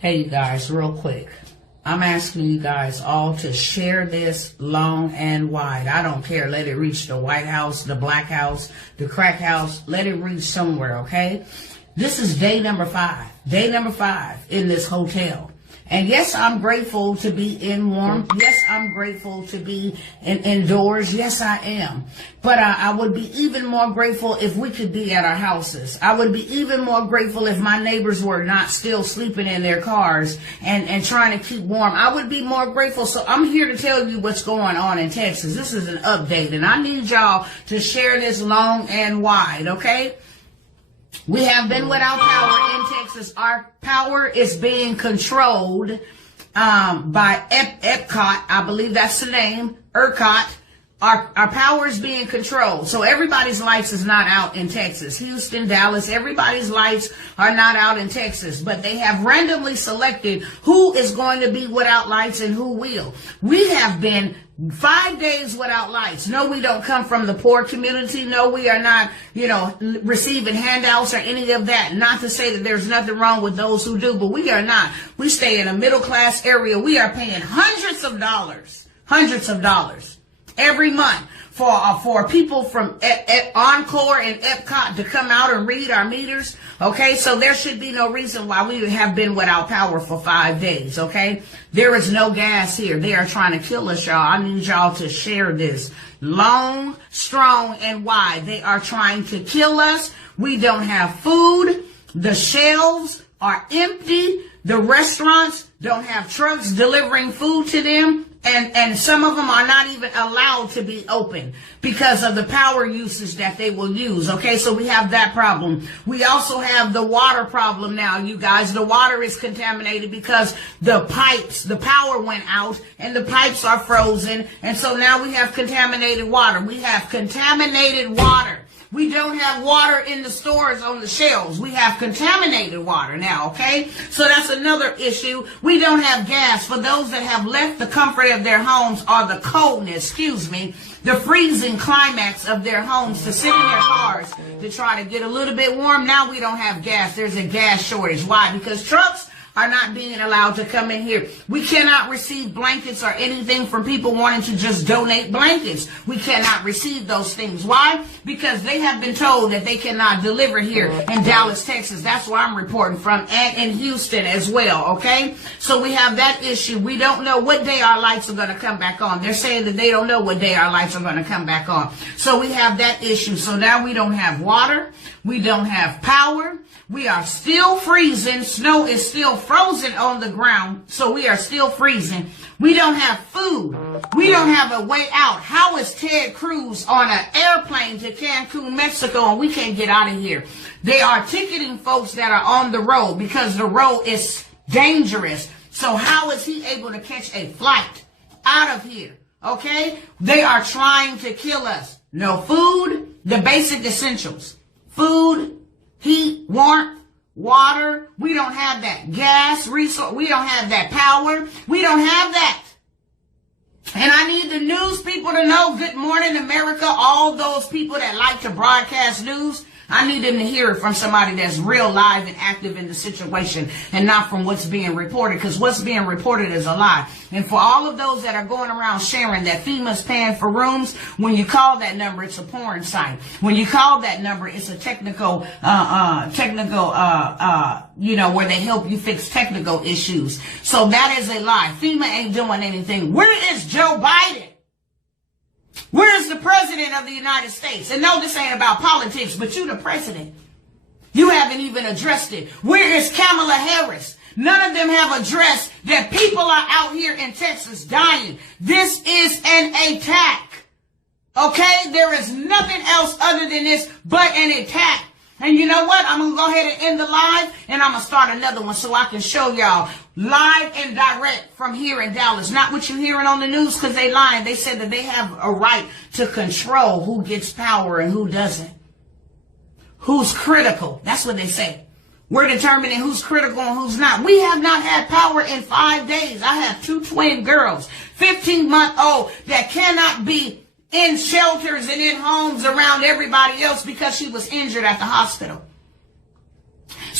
Hey, you guys, real quick. I'm asking you guys all to share this long and wide. I don't care. Let it reach the White House, the Black House, the Crack House. Let it reach somewhere, okay? This is day number 5. Day number 5 in this hotel. And yes, I'm grateful to be in warm. Yes, I'm grateful to be indoors. Yes, I am. But I would be even more grateful if we could be at our houses. I would be even more grateful if my neighbors were not still sleeping in their cars and trying to keep warm. I would be more grateful. So I'm here to tell you what's going on in Texas. This is an update, and I need y'all to share this long and wide, okay? We have been without power in Texas. Our power is being controlled by Epcot. I believe that's the name. ERCOT. Our power is being controlled. So everybody's lights is not out in Texas. Houston, Dallas, everybody's lights are not out in Texas. But they have randomly selected who is going to be without lights and who will. We have been 5 days without lights. No, we don't come from the poor community. No, we are not, receiving handouts or any of that. Not to say that there's nothing wrong with those who do, but we are not. We stay in a middle class area. We are paying hundreds of dollars every month for people from Encore and Epcot to come out and read our meters. Okay, so there should be no reason why we have been without power for 5 days. Okay, there is no gas here. They are trying to kill us, y'all. I need y'all to share this long, strong, and wide. They are trying to kill us. We don't have food. The shelves are empty. The restaurants don't have trucks delivering food to them. And some of them are not even allowed to be open because of the power usage that they will use. Okay, so we have that problem. We also have the water problem now, you guys. The water is contaminated because the power went out and the pipes are frozen. And so now we have contaminated water. We have contaminated water. We don't have water in the stores on the shelves. We have contaminated water now, okay? So that's another issue. We don't have gas. For those that have left the comfort of their homes or the coldness, the freezing climax of their homes to sit in their cars to try to get a little bit warm. Now we don't have gas. There's a gas shortage. Why? Because trucks are not being allowed to come in here. We cannot receive blankets or anything from people wanting to just donate blankets. We cannot receive those things. Why? Because they have been told that they cannot deliver here in Dallas, Texas. That's where I'm reporting from, and in Houston as well, okay? So we have that issue. We don't know what day our lights are going to come back on. They're saying that they don't know what day our lights are going to come back on. So we have that issue. So now we don't have water. We don't have power. We are still freezing. Snow is still frozen on the ground, so we are still freezing. We don't have food. We don't have a way out. How is Ted Cruz on an airplane to Cancun, Mexico, and we can't get out of here? They are ticketing folks that are on the road because the road is dangerous. So how is he able to catch a flight out of here? Okay? They are trying to kill us. No food, the basic essentials. Food, heat, warmth, water. We don't have that gas resource. We don't have that power. We don't have that. And I need the news people to know, good morning, America. All those people that like to broadcast news, I need them to hear it from somebody that's real live and active in the situation and not from what's being reported, because what's being reported is a lie. And for all of those that are going around sharing that FEMA's paying for rooms, when you call that number, it's a porn site. When you call that number, it's a technical, where they help you fix technical issues. So that is a lie. FEMA ain't doing anything. Where is Joe Biden? Where is the president of the United States? And no, this ain't about politics, but you the president. You haven't even addressed it. Where is Kamala Harris? None of them have addressed that people are out here in Texas dying. This is an attack. Okay? There is nothing else other than this but an attack. And you know what? I'm going to go ahead and end the live, and I'm going to start another one so I can show y'all live and direct from here in Dallas. Not what you're hearing on the news, because they lying. They said that they have a right to control who gets power and who doesn't. Who's critical. That's what they say. We're determining who's critical and who's not. We have not had power in 5 days. I have 2 twin girls, 15-month-old, that cannot be in shelters and in homes around everybody else because she was injured at the hospital.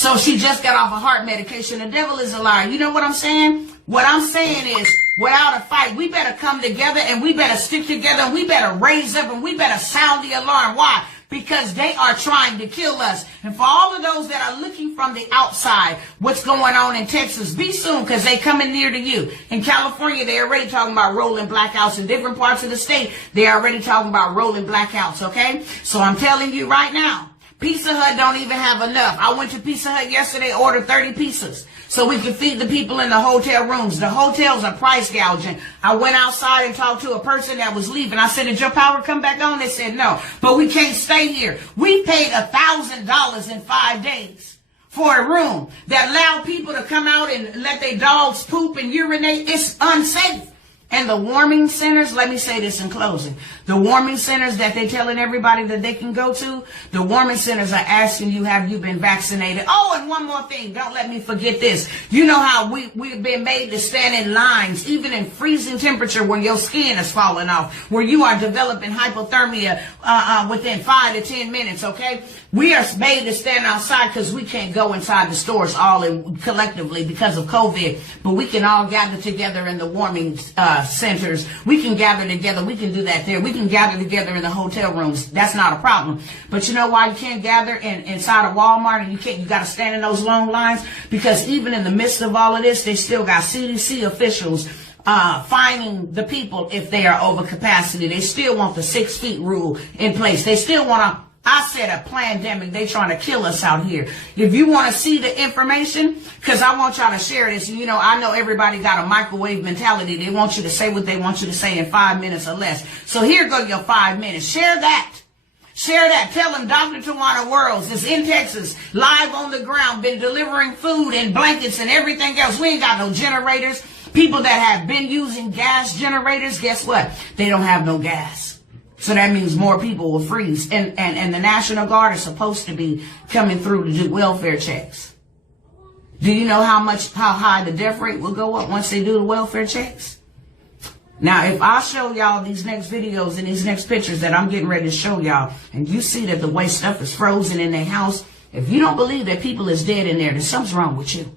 So she just got off a heart medication. The devil is a liar. You know what I'm saying? What I'm saying is, without a fight, we better come together and we better stick together and we better raise up and we better sound the alarm. Why? Because they are trying to kill us. And for all of those that are looking from the outside, what's going on in Texas, be soon, because they coming near to you. In California, they're already talking about rolling blackouts. In different parts of the state, they're already talking about rolling blackouts, okay? So I'm telling you right now, Pizza Hut don't even have enough. I went to Pizza Hut yesterday, ordered 30 pizzas so we could feed the people in the hotel rooms. The hotels are price gouging. I went outside and talked to a person that was leaving. I said, did your power come back on? They said, no, but we can't stay here. We paid $1,000 in 5 days for a room that allowed people to come out and let their dogs poop and urinate. It's unsafe. And the warming centers, let me say this in closing. The warming centers that they're telling everybody that they can go to, the warming centers are asking you, have you been vaccinated? Oh, and one more thing. Don't let me forget this. You know how we've been made to stand in lines, even in freezing temperature where your skin is falling off, where you are developing hypothermia within 5 to 10 minutes, okay? We are made to stand outside because we can't go inside the stores collectively because of COVID, but we can all gather together in the warming centers. We can gather together. We can do that there. We can gather together in the hotel rooms. That's not a problem. But you know why you can't gather inside of Walmart and you got to stand in those long lines? Because even in the midst of all of this, they still got CDC officials fining the people if they are over capacity. They still want the 6 feet rule in place. They still want to, I said, a pandemic. They trying to kill us out here. If you want to see the information, because I want y'all to share this. You know, I know everybody got a microwave mentality. They want you to say what they want you to say in 5 minutes or less. So here go your 5 minutes. Share that. Share that. Tell them Dr. Tawana Worlds is in Texas, live on the ground, been delivering food and blankets and everything else. We ain't got no generators. People that have been using gas generators, guess what? They don't have no gas. So that means more people will freeze. And the National Guard is supposed to be coming through to do welfare checks. Do you know how high the death rate will go up once they do the welfare checks? Now, if I show y'all these next videos and these next pictures that I'm getting ready to show y'all, and you see that the way stuff is frozen in their house, if you don't believe that people is dead in there, then something's wrong with you.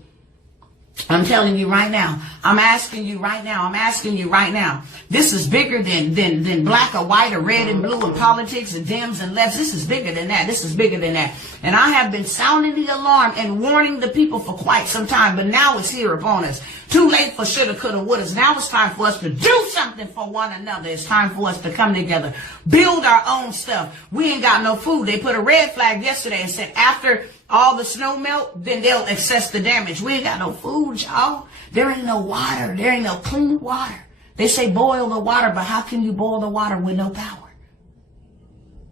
I'm telling you right now. I'm asking you right now. This is bigger than black or white or red and blue and politics and Dems and lefts. This is bigger than that. And I have been sounding the alarm and warning the people for quite some time, but now it's here upon us. Too late for shoulda, coulda, wouldas. Now it's time for us to do something for one another. It's time for us to come together, build our own stuff. We ain't got no food. They put a red flag yesterday and said after all the snow melt, then they'll assess the damage. We ain't got no food, y'all. There ain't no water. There ain't no clean water. They say boil the water, but how can you boil the water with no power?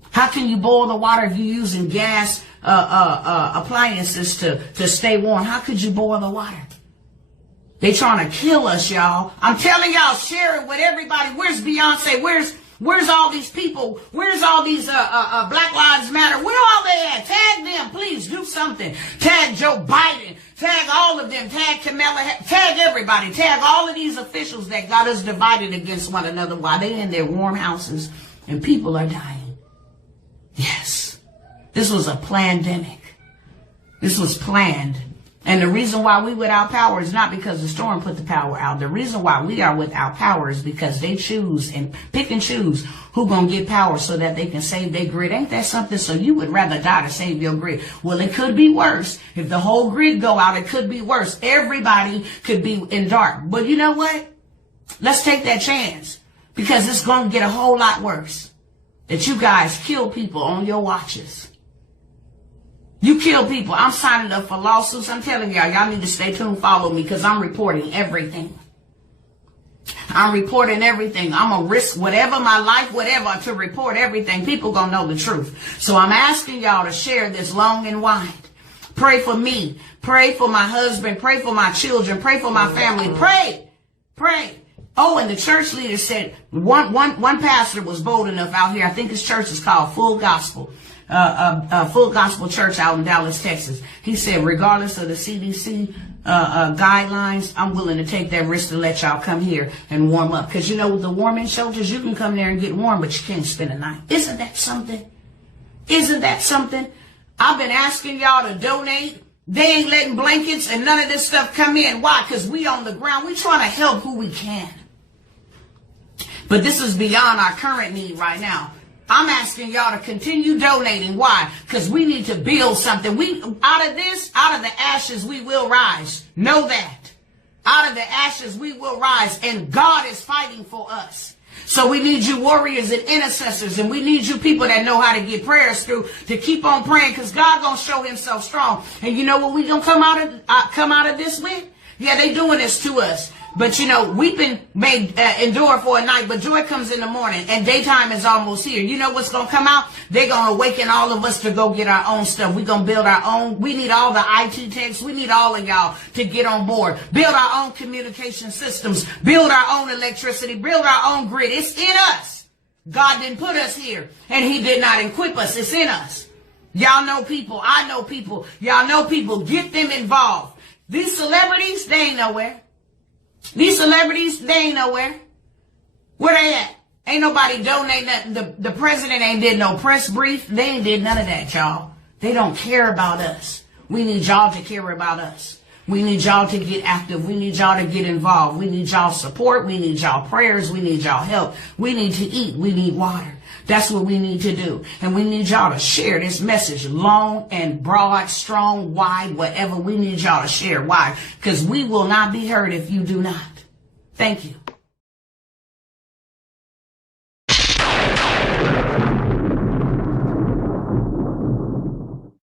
How can you boil the water if you're using gas appliances to stay warm? How could you boil the water? They trying to kill us, y'all. I'm telling y'all, share it with everybody. Where's Beyonce? Where's all these people? Where's all these Black Lives Matter? Where are they at? Tag them, please do something. Tag Joe Biden. Tag all of them. Tag Kamala. Tag everybody. Tag all of these officials that got us divided against one another while they in their warm houses and people are dying. Yes, this was a pandemic. This was planned. And the reason why we without power is not because the storm put the power out. The reason why we are without power is because they choose and pick and choose who gonna get power so that they can save their grid. Ain't that something? So you would rather die to save your grid. Well, it could be worse. If the whole grid go out, it could be worse. Everybody could be in dark. But you know what? Let's take that chance because it's gonna get a whole lot worse. That you guys kill people on your watches. You kill people. I'm signing up for lawsuits. I'm telling y'all need to stay tuned, follow me, because I'm reporting everything. I'm reporting everything. I'm going to risk whatever, my life, whatever, to report everything. People going to know the truth. So I'm asking y'all to share this long and wide. Pray for me. Pray for my husband. Pray for my children. Pray for my family. Pray. Oh, and the church leader said, one pastor was bold enough out here. I think his church is called Full Gospel. Full Gospel Church out in Dallas, Texas. He said, regardless of the CDC guidelines, I'm willing to take that risk to let y'all come here and warm up. Because you know, with the warming shelters, you can come there and get warm, but you can't spend a night. Isn't that something? Isn't that something? I've been asking y'all to donate. They ain't letting blankets and none of this stuff come in. Why? Because we on the ground. We trying to help who we can. But this is beyond our current need right now. I'm asking y'all to continue donating. Why? Because we need to build something. Out of the ashes, we will rise. Know that. Out of the ashes, we will rise. And God is fighting for us. So we need you warriors and intercessors. And we need you people that know how to get prayers through to keep on praying. Because God going to show himself strong. And you know what we going to come out of this with? Yeah, they doing this to us. But you know, weeping may endure for a night, but joy comes in the morning, and daytime is almost here. You know what's going to come out? They're going to awaken all of us to go get our own stuff. We're going to build our own. We need all the IT techs. We need all of y'all to get on board. Build our own communication systems. Build our own electricity. Build our own grid. It's in us. God didn't put us here, and he did not equip us. It's in us. Y'all know people. I know people. Y'all know people. Get them involved. These celebrities, they ain't nowhere. These celebrities, they ain't nowhere. Where they at? Ain't nobody donate nothing. The president ain't did no press brief. They ain't did none of that, y'all. They don't care about us. We need y'all to care about us. We need y'all to get active. We need y'all to get involved. We need y'all support. We need y'all prayers. We need y'all help. We need to eat. We need water. That's what we need to do. And we need y'all to share this message long and broad, strong, wide, whatever. We need y'all to share. Why? Because we will not be heard if you do not. Thank you.